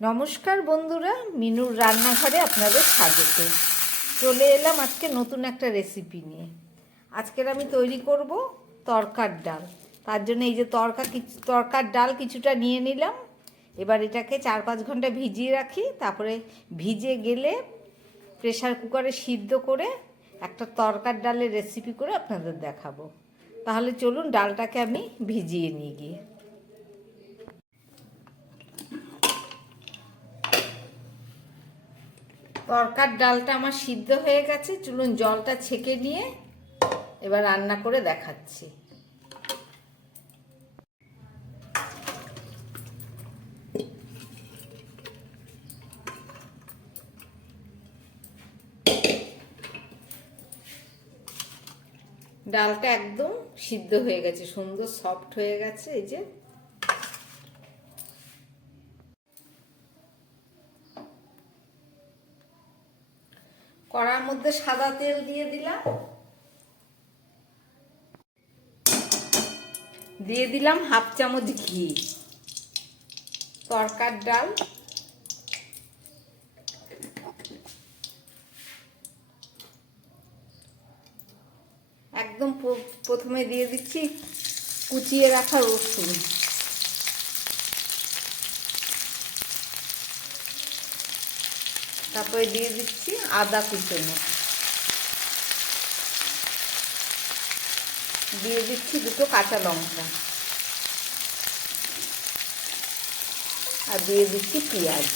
নমস্কার বন্ধুরা, মিনুর রান্নাঘরে আপনাদের স্বাগত। চলে এলাম আজকে নতুন একটা রেসিপি নিয়ে। আজকের আমি তৈরি করব তরকার ডাল। তার জন্য এই যে তরকার ডাল কিছুটা নিয়ে নিলাম। এবার এটাকে 4-5 ঘন্টা ভিজিয়ে রাখি, তারপরে ভিজে গেলে প্রেসার কুকারে সিদ্ধ করে একটা তরকার ডালের রেসিপি করে আপনাদের দেখাবো। তাহলে চলুন ডালটাকে আমি ভিজিয়ে নিয়ে গিয়ে। তরকার ডালটা আমার সিদ্ধ হয়ে গেছে, চলুন জলটা ছেঁকে নিয়ে এবার রান্না করে দেখাচ্ছি। ডালটা একদম সিদ্ধ হয়ে গেছে, সুন্দর সফট হয়ে গেছে। এই যে কড়ার মধ্যে সাদা তেল দিয়ে দিলাম, দিয়ে দিলাম 1/2 চামচ ঘি। তরকার ডাল একদম প্রথমে দিয়ে দিচ্ছি কুচিয়ে রাখা রসুন, তারপরে দিয়ে দিচ্ছি আদা কুচনো, দিয়ে দিচ্ছি 2 কাঁচা লঙ্কা, আর দিয়ে দিচ্ছি পেঁয়াজ।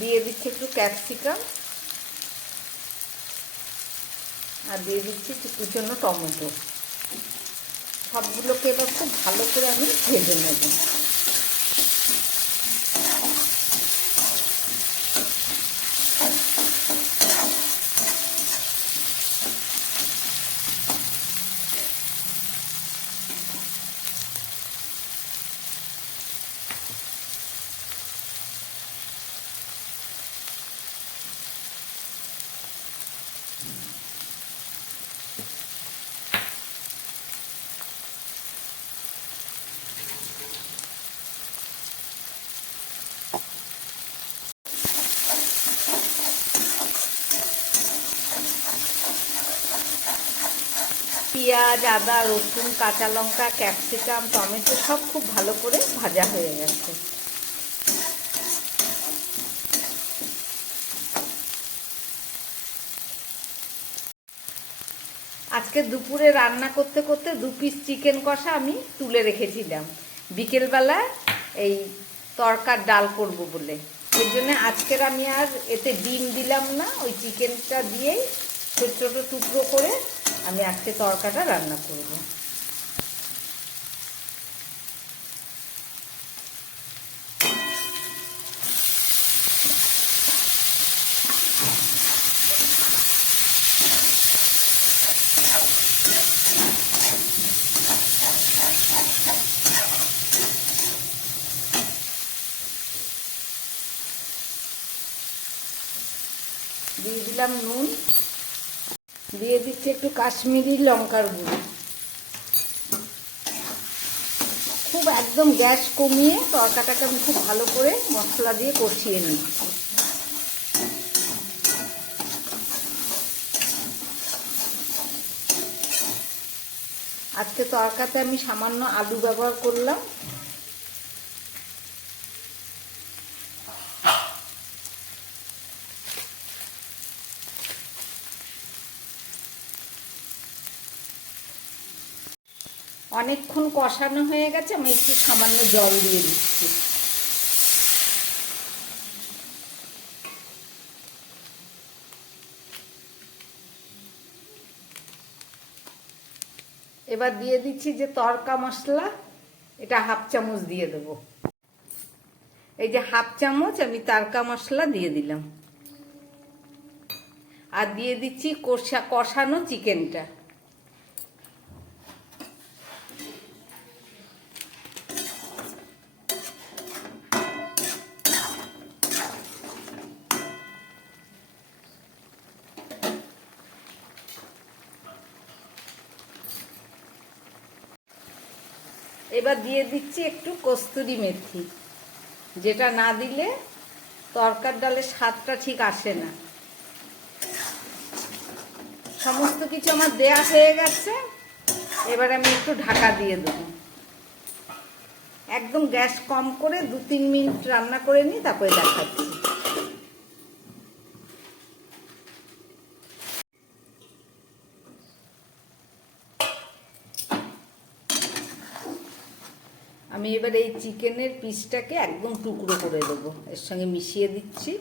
দিয়ে দিচ্ছি একটু ক্যাপসিকাম, আর দিয়ে দিচ্ছি একটু কুচনো টমেটো। সবগুলোকে এবার খুব ভালো করে আমি ভেজে নেব। পেঁয়াজ, আদা, রসুন, কাঁচা লঙ্কা, ক্যাপসিকাম, টমেটো সব খুব ভালো করে ভাজা হয়ে গেছে। আজকে দুপুরে রান্না করতে করতে 2 পিস চিকেন কষা আমি তুলে রেখেছিলাম বিকেলবেলা এই তরকার ডাল করব বলে। এর জন্য আজকের আমি আর এতে ডিম দিলাম না, ওই চিকেনটা দিয়েই ছোট ছোট টুকরো করে আমি আজকে তরকাটা রান্না করব। দিয়ে দিলাম নুন, দিয়ে দিচ্ছি একটু কাশ্মীরি লঙ্কার গুঁড়ো। খুব একদম গ্যাস কমিয়ে তরকাটাকে আমি খুব ভালো করে মশলা দিয়ে কষিয়ে নিচ্ছি। আজকে তরকাতে আমি সামান্য আলু ব্যবহার করলাম। অনেকক্ষণ কষানো হয়ে গেছে, আমি একটু সামান্য জল দিয়ে দিচ্ছি। এবার দিয়ে দিচ্ছি যে তড়কা মশলা, এটা 1/2 চামচ দিয়ে দেবো। এই যে 1/2 চামচ আমি তড়কা মশলা দিয়ে দিলাম। আর দিয়ে দিচ্ছি কষানো চিকেনটা। এবার দিয়ে দিচ্ছি একটু কস্তুরি মেথি, যেটা না দিলে তরকার ডালের স্বাদটা ঠিক আসে না। সমস্ত কিছু আমার দেয়া হয়ে গেছে। এবার আমি একটু ঢাকা দিয়ে দেবো। একদম গ্যাস কম করে 2-3 মিনিট রান্না করে নিই, তারপরে দেখাচ্ছি। আমি এবার এই চিকেনের পিসটাকে একদম টুকরো করে দেবো, এর সঙ্গে মিশিয়ে দিচ্ছি।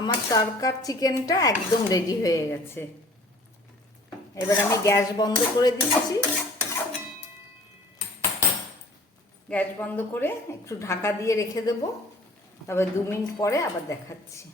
আমার তরকার চিকেনটা একদম রেডি হয়ে গেছে। এবার আমি গ্যাস বন্ধ করে দিচ্ছি। গ্যাস বন্ধ করে একটু ঢাকা দিয়ে রেখে দেবো, তবে 2 মিনিট পরে আবার দেখাচ্ছি।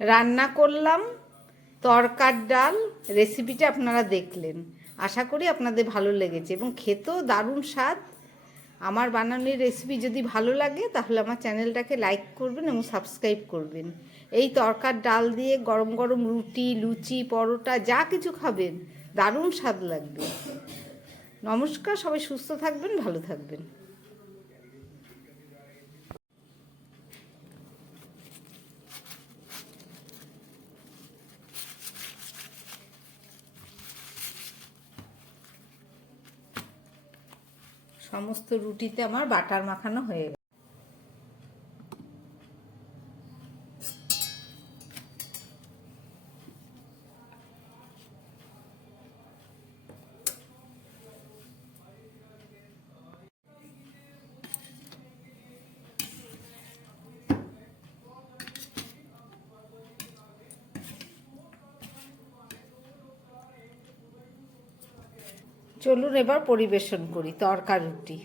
রান্না করলাম তরকার ডাল, রেসিপিটা আপনারা দেখলেন। আশা করি আপনাদের ভালো লেগেছে এবং খেতেও দারুণ স্বাদ। আমার বানানোর রেসিপি যদি ভালো লাগে তাহলে আমার চ্যানেলটাকে লাইক করবেন এবং সাবস্ক্রাইব করবেন। এই তরকার ডাল দিয়ে গরম গরম রুটি, লুচি, পরোটা যা কিছু খাবেন দারুণ স্বাদ লাগবে। নমস্কার, সবাই সুস্থ থাকবেন, ভালো থাকবেন। সমস্ত রুটিতে আমার বাটার মাখানো হয়ে গেছে। চলুন এবার পরিবেশন করি তরকা রুটি।